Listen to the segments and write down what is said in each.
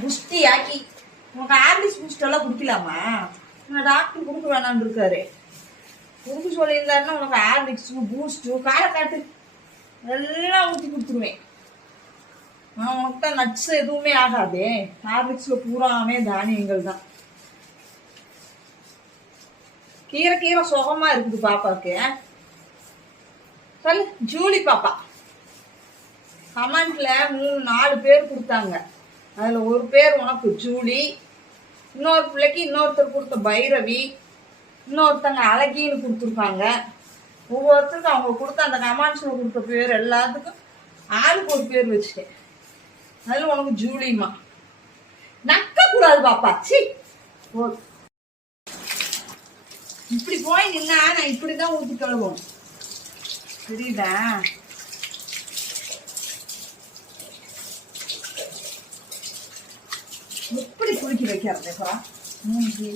புஷ்டி ஆக்கி உனக்கு ஆர்லிஸ் பூஸ்ட் எல்லாம் குடிக்கலாமா? டாக்டர் கொடுக்க வேணான்னு இருக்காரு. கொடுக்க சொல்லியிருந்தாருன்னா உனக்கு ஆர்லிக்ஸ் பூஸ்ட்டு காரை காட்டு எல்லாம் ஊற்றி கொடுத்துருவேன். உனக்கு தான் நட்ஸ் எதுவுமே ஆகாதே. ஹார்லிக்ஸ்ல பூராமே தானியங்கள் தான். கீரை கீரை சுகமா இருக்குது பாப்பாக்கு. சொல்லு ஜூலி பாப்பா. கமெண்ட்ல 3-4 பேர் கொடுத்தாங்க. அதுல ஒரு பேர் உனக்கு ஜூலி, இன்னொரு பிள்ளைக்கு இன்னொருத்தர் கொடுத்த பைரவி, இன்னொருத்தங்க அழகின்னு கொடுத்துருக்காங்க. ஒவ்வொருத்தருக்கும் அவங்க கொடுத்த அந்த கமெண்ட்ஸ்ல கொடுத்த பேர் எல்லாத்துக்கும் ஆளுக்கு ஒரு பேர் வச்சுட்டேன். அதுல உனக்கு ஜூலிமா. நக்க கூடாது பாப்பா. சி இப்படி போய் நின்னா நான் இப்படிதான் ஊத்தி கழுவோம். தெரியுதா? எப்படி குளிக்க வைக்கிறதுப்பா மூஞ்சி?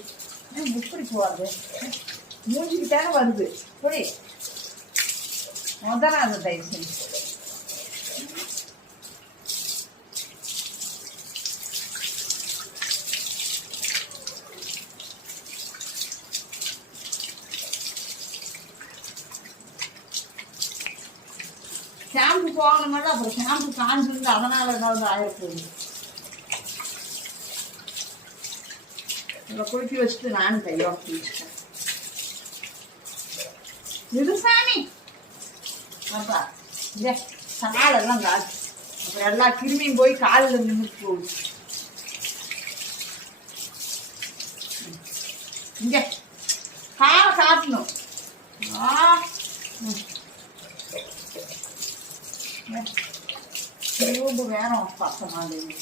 எப்படி போவாது? மூஞ்சிக்கு தானே வருது. புரி முதல்ல அதை தயவு செஞ்சு ஷாம்பு போகணும்னால அப்புறம் ஷாம்பு காஞ்சிருந்து அதனால ஏதாவது ஆயிரப்போகுது. குளிக்க வச்சுட்டு நானும் கையோட குளிச்சுட்டேன். சாமி அப்பா இதே காலெல்லாம் காய்ச்சி அப்புறம் எல்லா கிருமியும் போய் காலில் நின்று போகுது. இங்க காலை காட்டணும். வேற பத்த மாதிரி